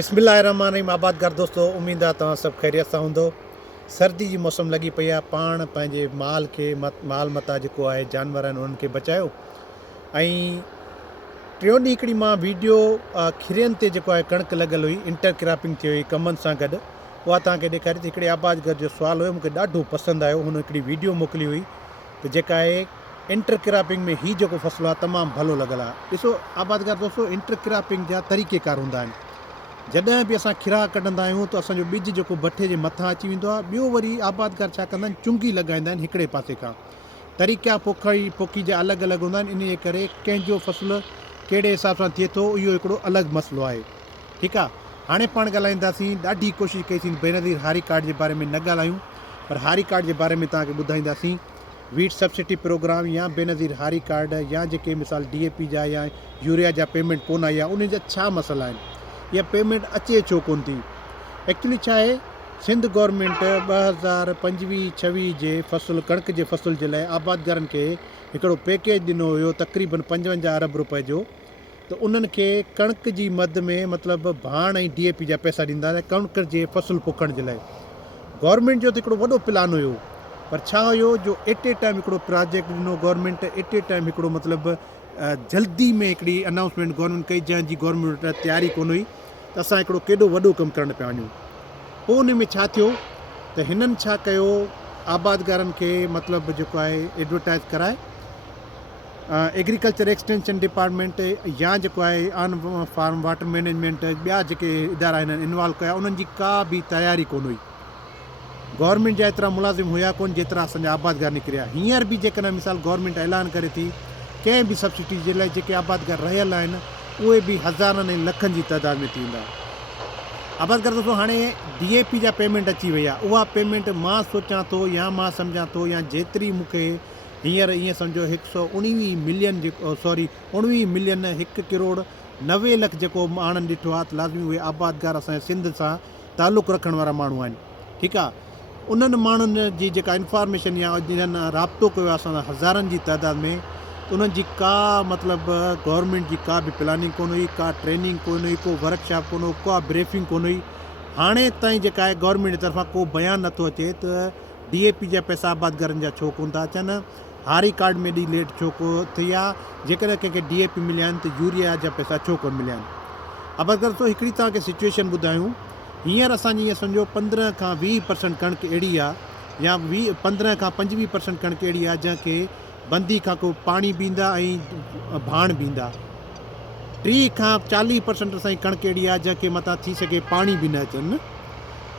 बिस्मिल्लाहिर्रहमानिर्रहीम। आबादगार दोस्तों, उम्मीद आहे तव्हां सभु ख़ैरियत सां हूंदो। सर्दी जी मौसम लॻी पई आहे। पाण पंहिंजे माल मता जेको आहे जानवर आहिनि उन्हनि खे बचायो। ऐं टियों ॾींहुं हिकिड़ी मां वीडियो खिरियनि ते जेको आहे कणिक लॻल हुई, इंटर क्रॉपिंग थी हुई कमनि सां गॾु, उहा तव्हांखे ॾेखारी। हिकिड़े आबादगार जो सुवालु हुयो, मूंखे ॾाढो पसंदि आयो। हुन हिकिड़ी वीडियो मोकिली हुई त जेका आहे इंटर क्रॉपिंग में हीउ जेको फ़सुलु आहे तमामु भलो लॻल आहे। ॾिसो आबादगार दोस्तों, इंटर क्रॉपिंग जा तरीक़ेकार हूंदा आहिनि। जॾहिं बि असां खिरा कढंदा आहियूं त असांजो ॿिज जेको भठे जे मथां अची वेंदो आहे। ॿियो वरी आबादगार छा कंदा आहिनि, चुंगी लॻाईंदा आहिनि हिकिड़े पासे खां। तरीक़ा पोखी जा अलॻि अलॻि हूंदा आहिनि। इन जे करे कंहिंजो फ़सुलु कहिड़े हिसाब सां थिए थो, इहो हिकिड़ो अलॻि मसइलो आहे। ठीकु आहे, हाणे पाण ॻाल्हाईंदासीं। ॾाढी कोशिशि कईसीं बेनज़ीर हारी कार्ड जे बारे में न ॻाल्हायूं, पर हारी कार्ड जे बारे में तव्हांखे ॿुधाईंदासीं। वीट सब्सिडी प्रोग्राम या बेनज़ीर हारी कार्ड या जेके मिसाल DAP जा या यूरिया जा पेमेंट कोन आई आहे, उन जा छा मसइला आहिनि, इहा पेमेंट अचे छो कोन थी। एक्चुअली छा आहे, सिंध गवर्नमेंट 2025-26 जे फ़सुलु कणिक जे फ़सुल जे लाइ आबादगारनि खे हिकिड़ो पैकेज ॾिनो हुयो तक़रीबन 55 अरब रुपए जो। त उन्हनि खे कणिक जी मद में मतिलबु भाण ऐं DAP जा पैसा ॾींदा कणिक जे फ़सुलु पोखण जे लाइ। गवर्नमेंट जो त हिकिड़ो वॾो प्लान हुयो, पर छा हुयो जो एट ए टाइम हिकिड़ो प्रोजेक्ट ॾिनो गवर्नमेंट। एट ए टाइम हिकिड़ो मतिलबु जल्दी में हिकिड़ी अनाउंसमेंट गवर्नमेंट कई, जंहिंजी गवर्नमेंट वटि तयारी कोन हुई त असां हिकिड़ो केॾो वॾो कमु करणु पिया वञूं। पोइ उन में छा थियो त हिननि छा कयो, आबादगारनि खे मतिलबु जेको आहे एडवर्टाइज़ कराए एग्रीकल्चर एक्सटेंशन डिपार्टमेंट या जेको आहे ऑन फार्म वाटर मैनेजमेंट, ॿिया जेके इदारा हिननि इन्वॉल्व कया, उन्हनि जी का बि तयारी कोन हुई। गवर्नमेंट जा एतिरा मुलाज़िम हुया कोन जेतिरा असांजा आबादगार निकिरिया। हींअर बि जेकॾहिं मिसाल गवर्नमेंट ऐलान करे थी कंहिं बि सब्सिडी जे लाइ, जेके आबादगार रहियल आहिनि उहे बि हज़ारनि ऐं लखनि जी तइदाद में थी वेंदा। आबादगार दोस्तों, हाणे DAP जा पेमेंट अची वई आहे। उहा पेमेंट मां सोचां थो या मां सम्झां थो या जेतिरी मूंखे हींअर ईअं सम्झो 119 मिलियन 19 मिलियन 1 करोड़ 90 लख जेको माण्हुनि ॾिठो आहे, त लाज़मी उहे आबादगार असांजे सिंध सां तालुक़ु रखण वारा माण्हू आहिनि। ठीकु आहे, उन्हनि माण्हुनि जी जेका इंफॉर्मेशन या जिन्हनि राब्तो कयो आहे असां हज़ारनि जी तइदाद में, उन्हनि जी का मतिलबु गवर्नमेंट जी का बि प्लानिंग कोन हुई, का ट्रेनिंग कोन हुई, को वर्कशॉप कोन हो, का ब्रीफिंग कोन हुई। हाणे ताईं जेका आहे गवर्नमेंट जी तरफ़ां को बयानु नथो अचे त DAP जा पैसा आबादगारनि जा छो कोन था अचनि, हारी कार्ड में एॾी लेट छो को थी आहे, जेकॾहिं कंहिंखे DAP मिलिया आहिनि त यूरिया जा पैसा छो कोन मिलिया आहिनि। आबादगार तो हिकिड़ी तव्हांखे सिचुएशन ॿुधायूं। हींअर असांजी ईअं सम्झो 15 खां 20% कणिक अहिड़ी आहे, या 15 खां 25% कणिक अहिड़ी आहे जंहिंखे बंदी खां को पाणी बींदा ऐं भाण बींदा। 30 खां 40% असांजी कणिक अहिड़ी आहे जंहिंखे मथां थी सघे पाणी बि न अचनि।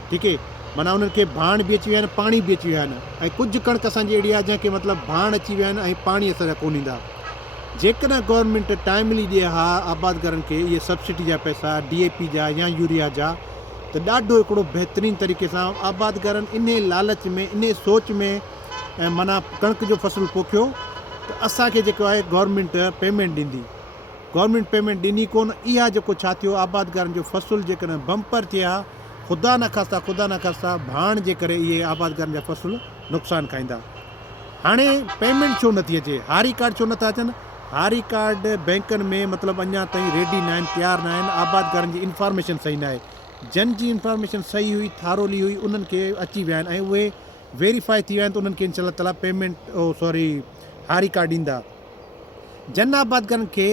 ठीकु आहे, माना उन्हनि खे भाण बि अची विया आहिनि, पाणी बि अची विया आहिनि। ऐं कुझु कणिक असांजी अहिड़ी आहे जंहिंखे मतिलबु भाण अची विया आहिनि ऐं पाणी असांजा कोन ईंदा। जेकॾहिं गवर्नमेंट टाइमली ॾिए हा आबादगारनि खे इहे सब्सिडी जा पैसा DAP जा या यूरिया जा, त ॾाढो हिकिड़ो बहितरीनु तरीक़े सां आबादगारनि इन लालच में, इन सोच में माना कणिक जो फ़सुलु पोखियो त असांखे जेको आहे गवर्नमेंट पेमेंट ॾींदी। गवर्नमेंट पेमेंट ॾिनी कोन। इहा जेको छा थियो, आबादगारनि जो फ़सुलु जेकॾहिं बम्पर थिया, ख़ुदा न ख़ास्ता भाण जे करे इहे आबादगारनि जा फ़सुलु नुक़सानु खाईंदा। हाणे पेमेंट छो नथी अचे, हारी कार्ड छो नथा अचनि? हारी कार्ड बैंकनि में मतिलबु अञा ताईं रेडी न आहिनि, तयारु न आहिनि। आबादगारनि जी इंफॉर्मेशन सही न आहे। जन जी इंफॉर्मेशन सही हुई, थारोली हुई, उन्हनि खे अची विया आहिनि ऐं उहे वेरीफाई थी विया आहिनि, त उन्हनि खे इंशाअल्लाह ताला पेमेंट हारी कार्ड ॾींदा। जन आबादगारनि खे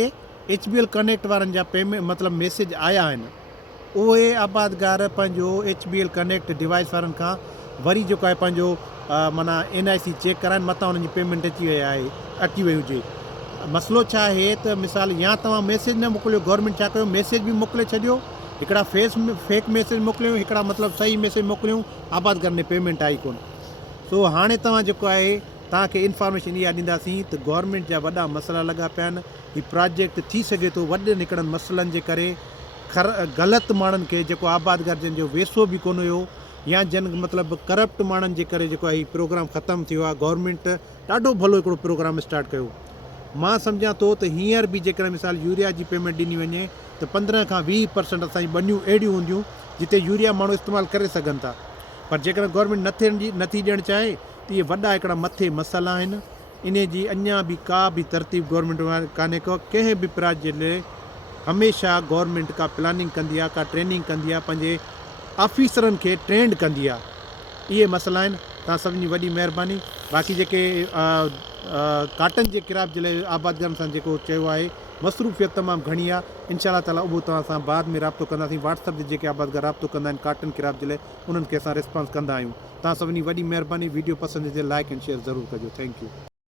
HBL कनेक्ट वारनि जा पेमेंट मतिलबु मैसेज आया आहिनि। उहे आबादगार पंहिंजो HBL कनेक्ट डिवाइस वारनि खां वरी जेको आहे पंहिंजो माना NIC चेक कराइनि, मथां उन्हनि जी पेमेंट अची वई हुजे। मसइलो छा आहे त मिसाल या तव्हां मैसेज न मोकिलियो, गवर्नमेंट छा कयो, मैसेज बि मोकिले छॾियो, हिकिड़ा फेक मैसेज मोकिलियूं, हिकिड़ा मतिलबु सही मैसेज मोकिलियूं, आबादगार में पेमेंट आई कोन। सो हाणे तव्हां जेको आहे तव्हांखे इंफॉर्मेशन इहा ॾींदासीं त गवर्नमेंट जा वॾा मसइला लॻा पिया आहिनि। हीउ प्रोजेक्ट थी सघे थो वॾनि हिकिड़नि मसइलनि जे करे ग़लति माण्हुनि खे, जेको आबादगार जंहिंजो वेसो बि कोन हुयो, या जन मतिलबु करप्ट माण्हुनि जे करे जेको आहे हीउ प्रोग्राम ख़तमु थियो आहे। गवर्नमेंट ॾाढो भलो हिकिड़ो प्रोग्राम स्टार्ट कयो। मां सम्झां थो त हींअर बि जेकॾहिं मिसाल यूरिया जी पेमेंट ॾिनी वञे त 15 खां 20% असांजी ॿनियूं अहिड़ियूं हूंदियूं जिते यूरिया माण्हू इस्तेमालु करे सघनि था। पर जेकॾहिं गवर्नमेंट नथी ॾियणु चाहे त इहे वॾा हिकिड़ा मथे मसइला आहिनि। इन जी अञा बि का बि तरतीब गवर्नमेंट कान्हे को कंहिं बि प्राज जे लाइ हमेशह गवर्नमेंट का प्लानिंग कंदी आहे, का ट्रेनिंग कंदी आहे, पंहिंजे ऑफिसरनि खे ट्रेंड कंदी आहे। इहे मसइला आहिनि। तव्हां सभिनी जी वॾी महिरबानी। बाक़ी जेके काटन जे किराब जे लाइ आबादगारनि सां जेको चयो आहे, मसरूफ़ियत तमामु घणी आहे। इंशा ताला उहो तव्हां सां बाद में राब्तो कंदासीं। व्हाट्सअप ते जेके आबादगार राब्तो कंदा आहिनि काटन किराब जे लाइ, उन्हनि खे असां रिस्पॉन्स कंदा आहियूं। तव्हां सभिनी वॾी महिरबानी। वीडियो पसंदि हुजे लाइक एंड शेयर ज़रूरु कजो। Thank you.